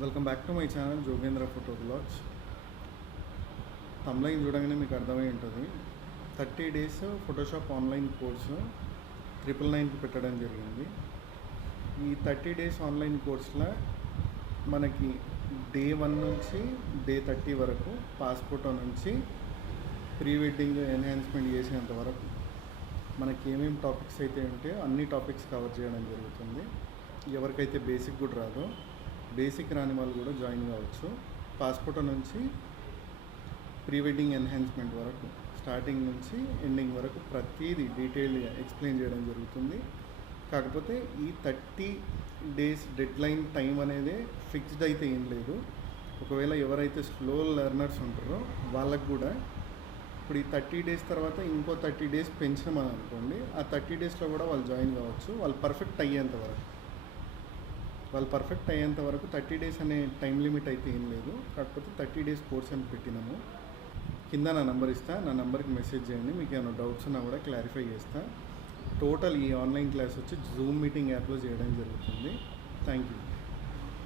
Welcome back to my channel Jogendra photo blogs. Thumbnail చూడగానే మీకు అర్థమై ఉంటుంది. 30 days ఫోటోషాప్ ఆన్లైన్ కోర్సు 999కి పెట్టడం జరిగింది. ఈ 30 days ఆన్లైన్ కోర్సులో మనకి డే 1 నుంచి డే 30 వరకు పాస్పోర్ట్ నుంచి ప్రీ వెడ్డింగ్ ఎన్హాన్స్మెంట్ చేసేంత వరకు మనకి ఏమేమి టాపిక్స్ అయితే ఉంటాయో అన్ని టాపిక్స్ కవర్ చేయడం జరుగుతుంది. ఎవరికైతే బేసిక్ కూడా రాదో, బేసిక్ రాని వాళ్ళు కూడా జాయిన్ కావచ్చు. పాస్పోర్ట్ నుంచి ప్రీ వెడ్డింగ్ ఎన్హాన్స్మెంట్ వరకు స్టార్టింగ్ నుంచి ఎండింగ్ వరకు ప్రతిదీ డీటెయిల్గా ఎక్స్ప్లెయిన్ చేయడం జరుగుతుంది. కాకపోతే ఈ 30 days డెడ్ లైన్ టైం అనేది ఫిక్స్డ్ అయితే ఏం లేదు. ఒకవేళ ఎవరైతే స్లో లెర్నర్స్ ఉంటారో వాళ్ళకు కూడా ఇప్పుడు ఈ 30 days తర్వాత ఇంకో 30 days పెంచినామని అనుకోండి, ఆ 30 daysలో కూడా వాళ్ళు జాయిన్ కావచ్చు. వాళ్ళు పర్ఫెక్ట్ అయ్యేంత వరకు 30 days అనే టైం లిమిట్ అయితే ఏం లేదు. కాకపోతే 30 days కోర్స్ అని పెట్టినాము. కింద నా నెంబర్ ఇస్తా, నా నెంబర్కి మెసేజ్ చేయండి. మీకు ఏమైనా డౌట్స్ ఉన్నా కూడా క్లారిఫై చేస్తా. టోటల్ ఈ ఆన్లైన్ క్లాస్ వచ్చి జూమ్ మీటింగ్ యాప్లో చేయడం జరుగుతుంది. Thank you.